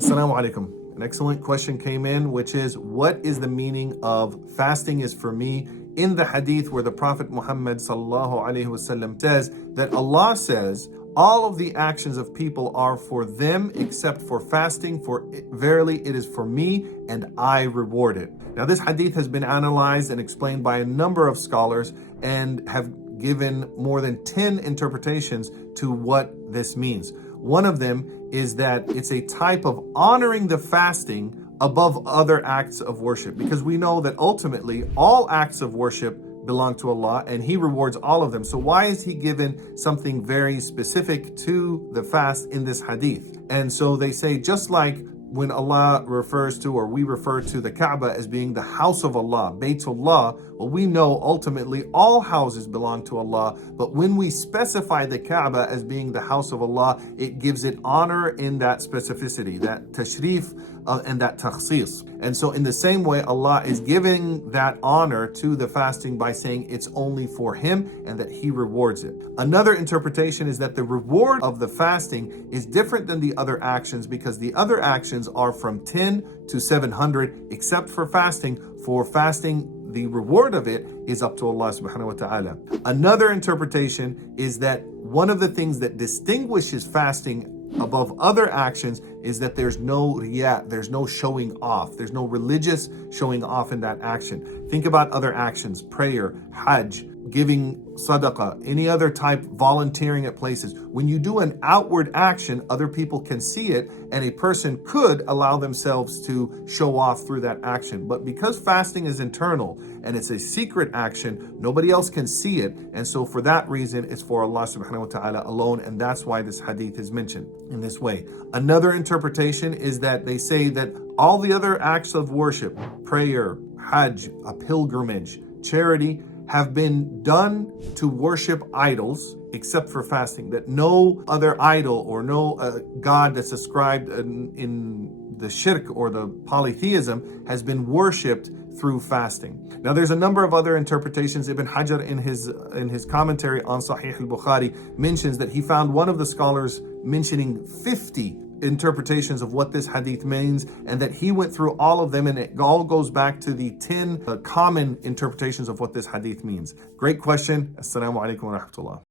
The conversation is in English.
Assalamu alaikum. An excellent question came in, which is, what is the meaning of fasting is for me in the hadith where the Prophet Muhammad says that Allah says, all of the actions of people are for them except for fasting, for verily it is for me and I reward it. Now this hadith has been analyzed and explained by a number of scholars and have given more than 10 interpretations to what this means. One of them is that it's a type of honoring the fasting above other acts of worship, because we know that ultimately all acts of worship belong to Allah and He rewards all of them. So why is He given something very specific to the fast in this hadith? And so they say, just like when Allah refers to, or we refer to the Kaaba as being the house of Allah, Baytullah, well, we know ultimately all houses belong to Allah, but when we specify the Kaaba as being the house of Allah, it gives it honor in that specificity, that tashrif and that takhsis. And so in the same way, Allah is giving that honor to the fasting by saying it's only for Him and that He rewards it. Another interpretation is that the reward of the fasting is different than the other actions, because the other actions are from 10 to 700, except for fasting. For fasting, the reward of it is up to Allah subhanahu wa ta'ala. Another interpretation is that one of the things that distinguishes fasting above other actions is that there's no riyah, there's no showing off, there's no religious showing off in that action. Think about other actions, prayer, hajj, giving sadaqah, any other type, volunteering at places. When you do an outward action, other people can see it, and a person could allow themselves to show off through that action. But because fasting is internal and it's a secret action, nobody else can see it. And so for that reason, it's for Allah subhanahu wa ta'ala alone. And that's why this hadith is mentioned in this way. Another interpretation is that they say that all the other acts of worship, prayer, hajj, a pilgrimage, charity, have been done to worship idols except for fasting. That no other idol or no God that's ascribed in the shirk or the polytheism has been worshipped through fasting. Now there's a number of other interpretations. Ibn Hajar in his commentary on Sahih al-Bukhari mentions that he found one of the scholars mentioning 50 interpretations of what this hadith means, and that he went through all of them, and it all goes back to the 10 common interpretations of what this hadith means. Great question. Assalamu alaikum wa rahmatullah.